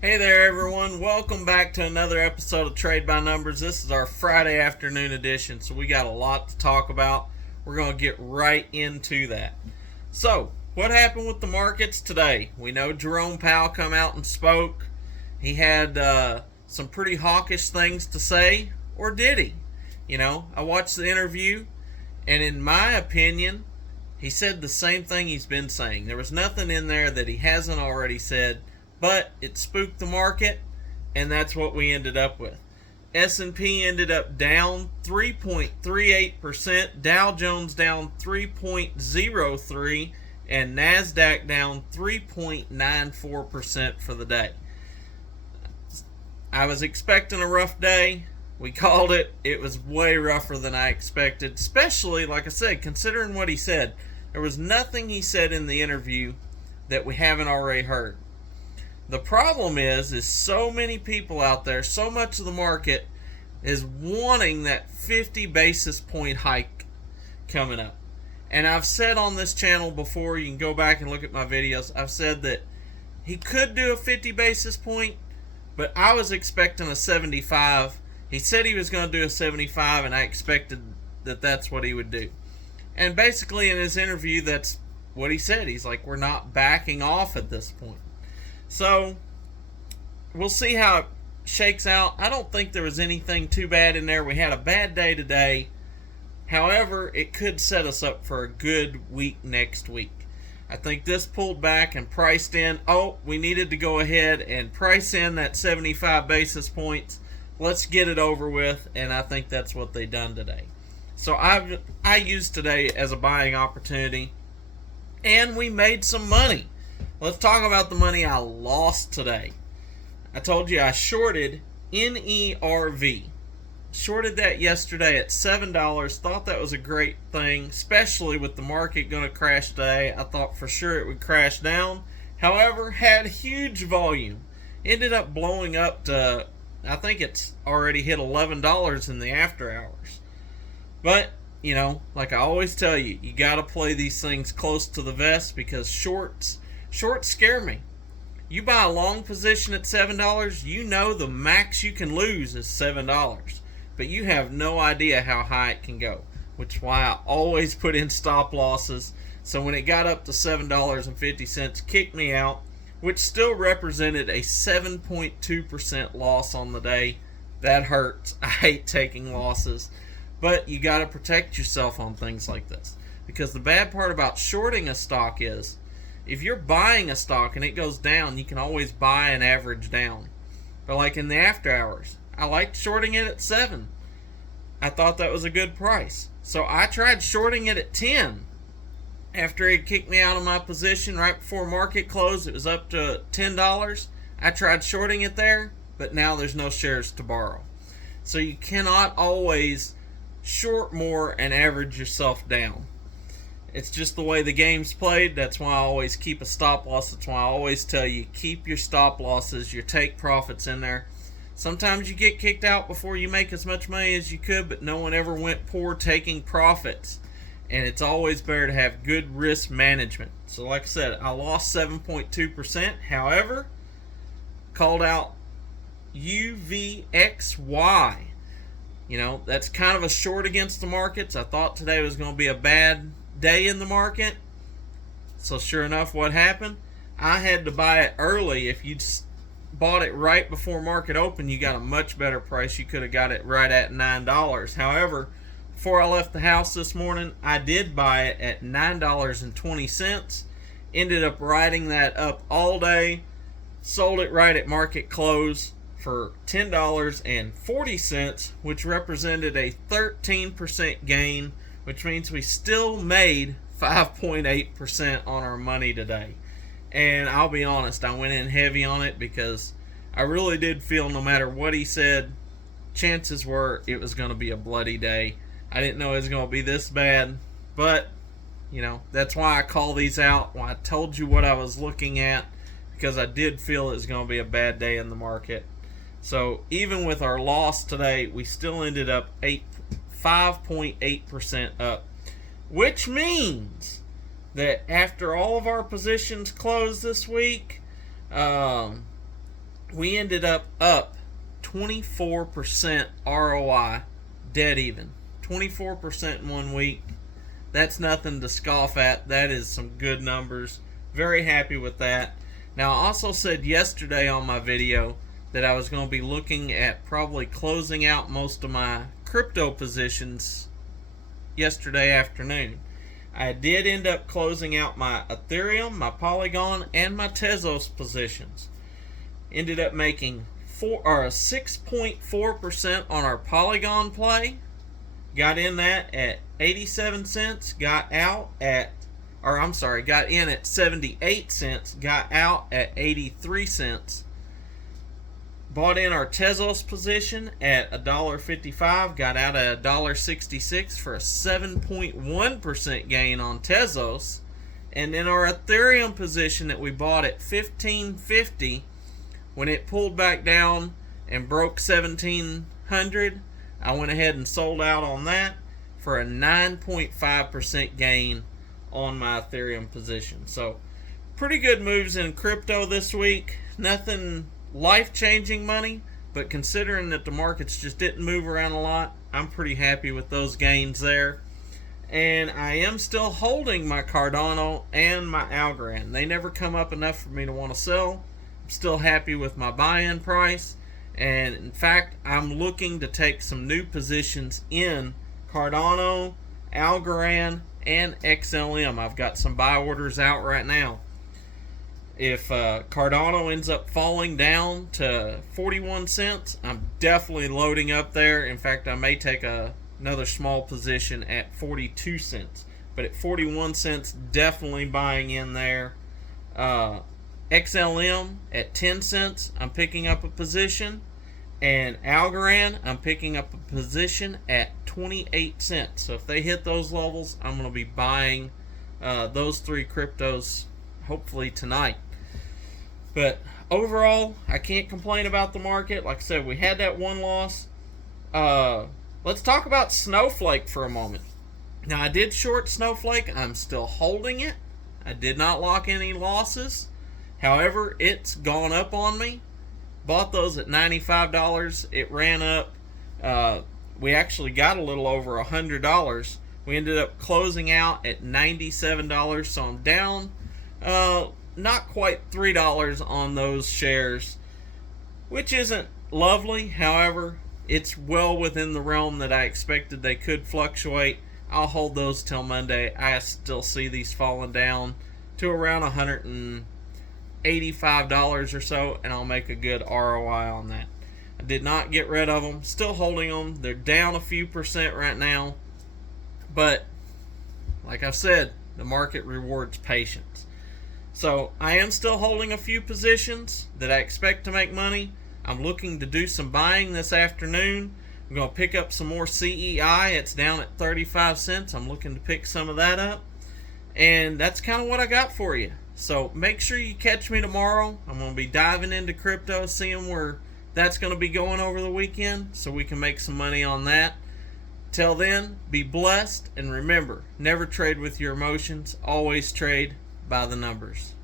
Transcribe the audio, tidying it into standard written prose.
Hey there, everyone. Welcome back to another episode of Trade by Numbers. This is our Friday afternoon edition, so we got a lot to talk about. We're going to get right into that. So, what happened with the markets today? We know Jerome Powell come out and spoke. He had some pretty hawkish things to say, or did he? I watched the interview, and in my opinion, he said the same thing he's been saying. There was nothing in there that he hasn't already said, but it spooked the market, and that's what we ended up with. S&P ended up down 3.38%, Dow Jones down 3.03%, and NASDAQ down 3.94% for the day. I was expecting a rough day. We called it. It was way rougher than I expected, especially, like I said, considering what he said. There was nothing he said in the interview that we haven't already heard. The problem is so many people out there, so much of the market is wanting that 50 basis point hike coming up. And I've said on this channel before, you can go back and look at my videos, I've said that he could do a 50 basis point, but I was expecting a 75. He said he was going to do a 75, and I expected that that's what he would do. And basically in his interview, that's what he said. He's like, we're not backing off at this point. So, we'll see how it shakes out. I don't think there was anything too bad in there. We had a bad day today. However, it could set us up for a good week next week. I think this pulled back and priced in. We needed to go ahead and price in that 75 basis points. Let's get it over with, and I think that's what they done today. So I used today as a buying opportunity, and we made some money. Let's talk about the money I lost today. I told you I shorted NERV. Shorted that yesterday at $7. Thought that was a great thing, especially with the market going to crash today. I thought for sure it would crash down. However, had huge volume. Ended up blowing up to, I think it's already hit $11 in the after hours. But, like I always tell you, you got to play these things close to the vest because shorts scare me. You buy a long position at $7, you know the max you can lose is $7. But you have no idea how high it can go, which is why I always put in stop losses. So when it got up to $7.50, kicked me out, which still represented a 7.2% loss on the day. That hurts. I hate taking losses. But you got to protect yourself on things like this. Because the bad part about shorting a stock is, if you're buying a stock and it goes down, you can always buy an average down. But like in the after hours, I liked shorting it at 7. I thought that was a good price. So I tried shorting it at 10. After it kicked me out of my position right before market close, it was up to $10. I tried shorting it there, but now there's no shares to borrow. So you cannot always short more and average yourself down. It's just the way the game's played. That's why I always keep a stop loss. That's why I always tell you, keep your stop losses, your take profits in there. Sometimes you get kicked out before you make as much money as you could, but no one ever went poor taking profits. And it's always better to have good risk management. So like I said, I lost 7.2%. However, called out UVXY. That's kind of a short against the markets. I thought today was going to be a bad day in the market. So sure enough, what happened? I had to buy it early. If you bought it right before market open, you got a much better price. You could have got it right at $9. However, before I left the house this morning, I did buy it at $9.20. Ended up riding that up all day. Sold it right at market close for $10.40, which represented a 13% gain, which means we still made 5.8% on our money today. And I'll be honest, I went in heavy on it because I really did feel no matter what he said, chances were it was going to be a bloody day. I didn't know it was going to be this bad, but, that's why I call these out. Why I told you what I was looking at, because I did feel it was going to be a bad day in the market. So even with our loss today, we still ended up 5.8% up, which means that after all of our positions closed this week, we ended up 24% ROI, dead even. 24% in 1 week. That's nothing to scoff at. That is some good numbers. Very happy with that. Now, I also said yesterday on my video that I was going to be looking at probably closing out most of my crypto positions yesterday afternoon. I did end up closing out my Ethereum, my Polygon, and my Tezos positions. Ended up making 6.4% on our Polygon play. Got in that at 87 cents, got in at 78 cents, got out at 83 cents. Bought in our Tezos position at $1.55, got out at $1.66 for a 7.1% gain on Tezos. And in our Ethereum position that we bought at $15.50, when it pulled back down and broke 1700, I went ahead and sold out on that for a 9.5% gain on my Ethereum position. So pretty good moves in crypto this week. Nothing life-changing money, but considering that the markets just didn't move around a lot, I'm pretty happy with those gains there. And I am still holding my Cardano and my Algorand. They never come up enough for me to want to sell. I'm still happy with my buy-in price. And in fact, I'm looking to take some new positions in Cardano, Algorand, and XLM. I've got some buy orders out right now. If Cardano ends up falling down to 41 cents, I'm definitely loading up there. In fact, I may take another small position at 42 cents. But at 41 cents, definitely buying in there. XLM at 10 cents, I'm picking up a position. And Algorand, I'm picking up a position at 28 cents. So if they hit those levels, I'm going to be buying those three cryptos hopefully tonight. But overall, I can't complain about the market. Like I said, we had that one loss. Let's talk about Snowflake for a moment. Now, I did short Snowflake. I'm still holding it. I did not lock any losses. However, it's gone up on me. Bought those at $95. It ran up. We actually got a little over $100. We ended up closing out at $97. So I'm down not quite $3 on those shares, which isn't lovely. However, it's well within the realm that I expected they could fluctuate. I'll hold those till Monday. I still see these falling down to around $185 or so, and I'll make a good ROI on that. I did not get rid of them. Still holding them. They're down a few percent right now. But, like I said, the market rewards patience. So, I am still holding a few positions that I expect to make money. I'm looking to do some buying this afternoon. I'm going to pick up some more CEI. It's down at 35 cents. I'm looking to pick some of that up. And that's kind of what I got for you. So make sure you catch me tomorrow. I'm going to be diving into crypto, seeing where that's going to be going over the weekend so we can make some money on that. Till then, be blessed, and remember, never trade with your emotions. Always trade by the numbers.